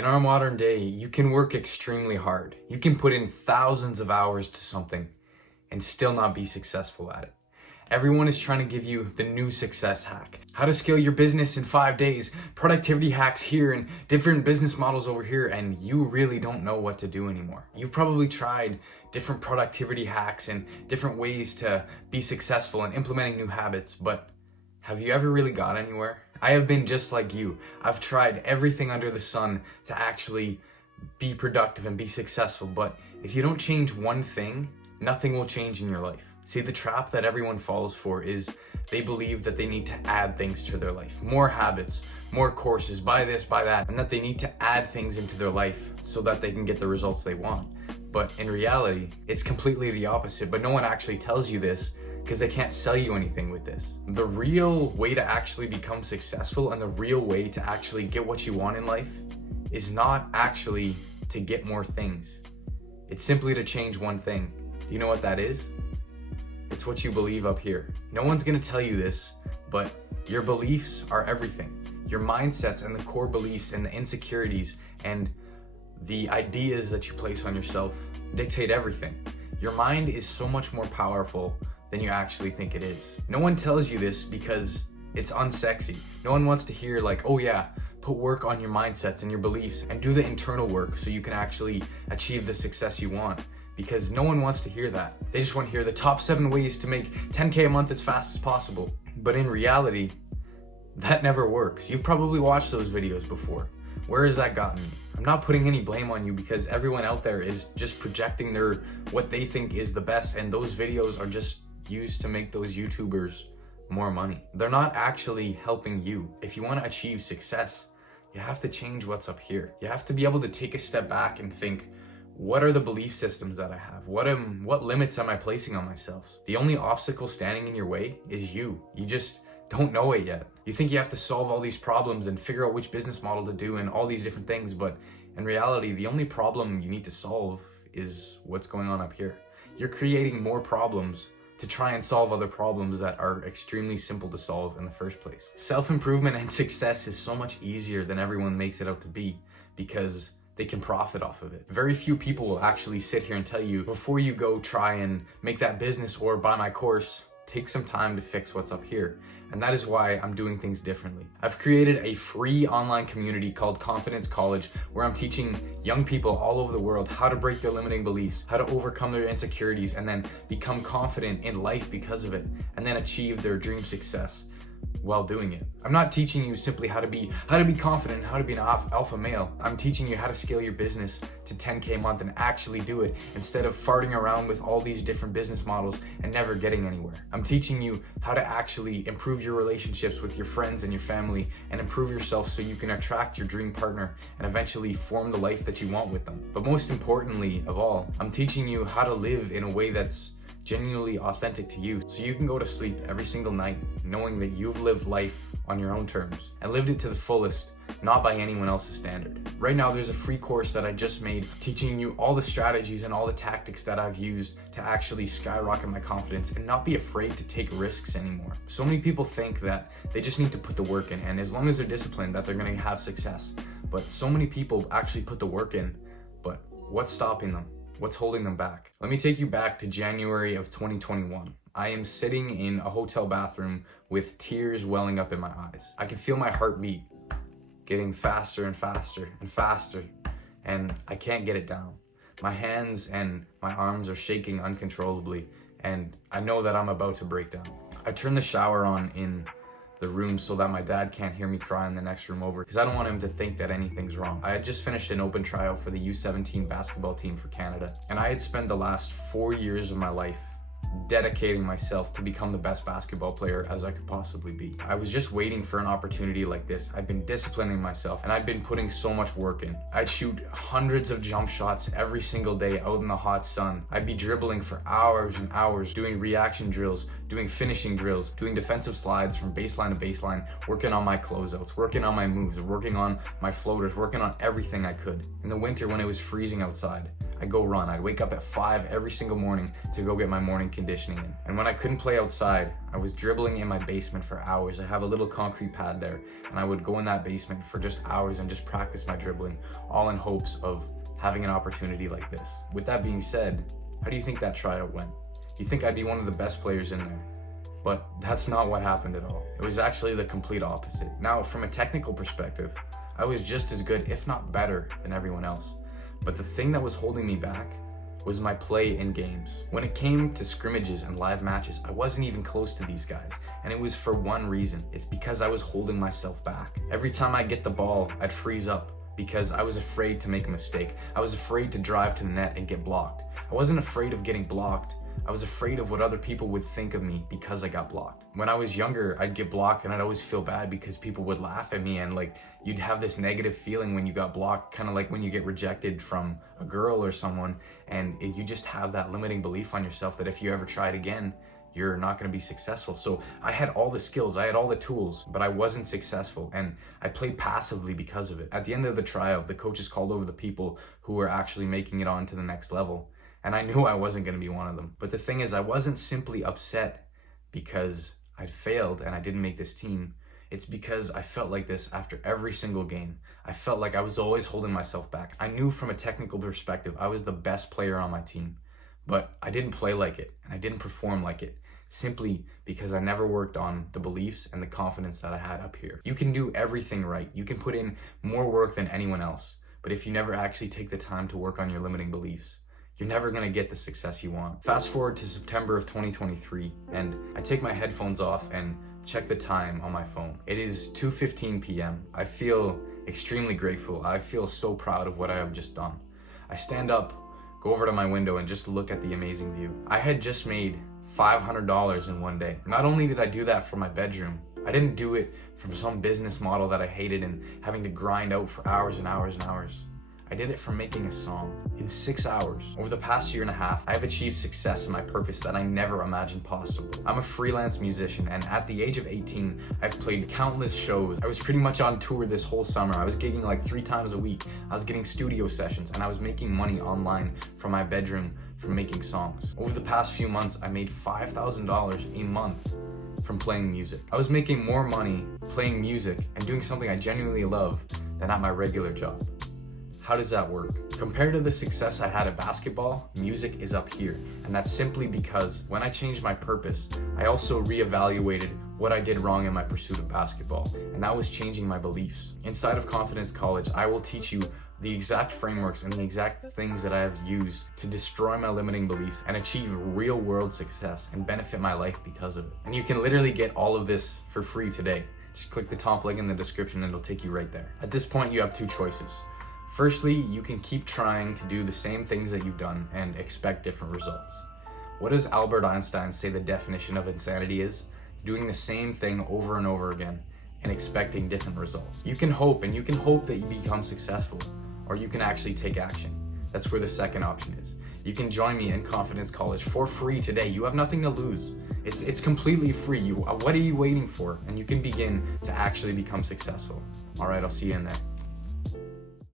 In our modern day, you can work extremely hard. You can put in thousands of hours to something and still not be successful at it. Everyone is trying to give you the new success hack. How to scale your business in 5 days, productivity hacks here and different business models over here, and you really don't know what to do anymore. You've probably tried different productivity hacks and different ways to be successful in implementing new habits, but have you ever really got anywhere? I have been just like you. I've tried everything under the sun to actually be productive and be successful, but if you don't change one thing, nothing will change in your life. See, the trap that everyone falls for is they believe that they need to add things to their life. More habits, more courses, buy this, buy that, and that they need to add things into their life so that they can get the results they want. But in reality, it's completely the opposite, but no one actually tells you this because they can't sell you anything with this. The real way to actually become successful and the real way to actually get what you want in life is not actually to get more things. It's simply to change one thing. You know what that is? It's what you believe up here. No one's gonna tell you this, but your beliefs are everything. Your mindsets and the core beliefs and the insecurities and the ideas that you place on yourself dictate everything. Your mind is so much more powerful than you actually think it is. No one tells you this because it's unsexy. No one wants to hear like, oh yeah, put work on your mindsets and your beliefs and do the internal work so you can actually achieve the success you want. Because no one wants to hear that. They just want to hear the top 7 ways to make 10K a month as fast as possible. But in reality, that never works. You've probably watched those videos before. Where has that gotten you? I'm not putting any blame on you because everyone out there is just projecting what they think is the best, and those videos are just used to make those YouTubers more money. They're not actually helping you. If you want to achieve success, you have to change what's up here. You have to be able to take a step back and think, what are the belief systems that I have? What limits am I placing on myself? The only obstacle standing in your way is you. You just don't know it yet. You think you have to solve all these problems and figure out which business model to do and all these different things, but in reality, the only problem you need to solve is what's going on up here. You're creating more problems to try and solve other problems that are extremely simple to solve in the first place. Self-improvement and success is so much easier than everyone makes it out to be because they can profit off of it. Very few people will actually sit here and tell you, before you go try and make that business or buy my course, take some time to fix what's up here. And that is why I'm doing things differently. I've created a free online community called Confidence College, where I'm teaching young people all over the world how to break their limiting beliefs, how to overcome their insecurities, and then become confident in life because of it, and then achieve their dream success while doing it. I'm not teaching you simply how to be confident, how to be an alpha male. I'm teaching you how to scale your business to 10K a month and actually do it instead of farting around with all these different business models and never getting anywhere. I'm teaching you how to actually improve your relationships with your friends and your family and improve yourself so you can attract your dream partner and eventually form the life that you want with them. But most importantly of all, I'm teaching you how to live in a way that's genuinely authentic to you, so you can go to sleep every single night knowing that you've lived life on your own terms and lived it to the fullest, not by anyone else's standard. Right now, there's a free course that I just made teaching you all the strategies and all the tactics that I've used to actually skyrocket my confidence and not be afraid to take risks anymore. So many people think that they just need to put the work in, and as long as they're disciplined, that they're going to have success. But so many people actually put the work in, but what's stopping them? What's holding them back? Let me take you back to January of 2021. I am sitting in a hotel bathroom with tears welling up in my eyes. I can feel my heartbeat getting faster and faster and faster, and I can't get it down. My hands and my arms are shaking uncontrollably, and I know that I'm about to break down. I turn the shower on in the room so that my dad can't hear me cry in the next room over, because I don't want him to think that anything's wrong. I had just finished an open trial for the U17 basketball team for Canada, and I had spent the last 4 years of my life dedicating myself to become the best basketball player as I could possibly be. I was just waiting for an opportunity like this. I'd been disciplining myself and I'd been putting so much work in. I'd shoot hundreds of jump shots every single day out in the hot sun. I'd be dribbling for hours and hours, doing reaction drills, doing finishing drills, doing defensive slides from baseline to baseline, working on my closeouts, working on my moves, working on my floaters, working on everything I could. In the winter when it was freezing outside, I'd go run. I'd wake up at 5 every single morning to go get my morning conditioning in. And when I couldn't play outside, I was dribbling in my basement for hours. I have a little concrete pad there, and I would go in that basement for just hours and just practice my dribbling, all in hopes of having an opportunity like this. With that being said, how do you think that tryout went? You think I'd be one of the best players in there? But that's not what happened at all. It was actually the complete opposite. Now, from a technical perspective, I was just as good, if not better, than everyone else. But the thing that was holding me back was my play in games. When it came to scrimmages and live matches, I wasn't even close to these guys. And it was for one reason. It's because I was holding myself back. Every time I'd get the ball, I'd freeze up because I was afraid to make a mistake. I was afraid to drive to the net and get blocked. I wasn't afraid of getting blocked. I was afraid of what other people would think of me because I got blocked. When I was younger, I'd get blocked and I'd always feel bad because people would laugh at me, and like you'd have this negative feeling when you got blocked, kind of like when you get rejected from a girl or someone, and you just have that limiting belief on yourself that if you ever try it again, you're not going to be successful. So I had all the skills, I had all the tools, but I wasn't successful, and I played passively because of it. At the end of the tryout, the coaches called over the people who were actually making it on to the next level. And I knew I wasn't going to be one of them. But the thing is, I wasn't simply upset because I'd failed and I didn't make this team. It's because I felt like this after every single game. I felt like I was always holding myself back. I knew from a technical perspective, I was the best player on my team. But I didn't play like it and I didn't perform like it, simply because I never worked on the beliefs and the confidence that I had up here. You can do everything right. You can put in more work than anyone else. But if you never actually take the time to work on your limiting beliefs, you're never gonna get the success you want. Fast forward to September of 2023, and I take my headphones off and check the time on my phone. It is 2:15 p.m. I feel extremely grateful. I feel so proud of what I have just done. I stand up, go over to my window, and just look at the amazing view. I had just made $500 in one day. Not only did I do that from my bedroom, I didn't do it from some business model that I hated and having to grind out for hours and hours and hours. I did it from making a song in 6 hours. Over the past year and a half, I have achieved success in my purpose that I never imagined possible. I'm a freelance musician, and at the age of 18, I've played countless shows. I was pretty much on tour this whole summer. I was gigging like 3 times a week. I was getting studio sessions, and I was making money online from my bedroom from making songs. Over the past few months, I made $5,000 a month from playing music. I was making more money playing music and doing something I genuinely love than at my regular job. How does that work? Compared to the success I had at basketball, music is up here. And that's simply because when I changed my purpose, I also reevaluated what I did wrong in my pursuit of basketball. And that was changing my beliefs. Inside of Confidence College, I will teach you the exact frameworks and the exact things that I have used to destroy my limiting beliefs and achieve real world success and benefit my life because of it. And you can literally get all of this for free today. Just click the top link in the description and it'll take you right there. At this point, you have 2 choices. Firstly, you can keep trying to do the same things that you've done and expect different results. What does Albert Einstein say the definition of insanity is? Doing the same thing over and over again and expecting different results. You can hope, and you can hope that you become successful, or you can actually take action. That's where the second option is. You can join me in Confidence College for free today. You have nothing to lose. It's completely free. What are you waiting for? And you can begin to actually become successful. All right, I'll see you in there.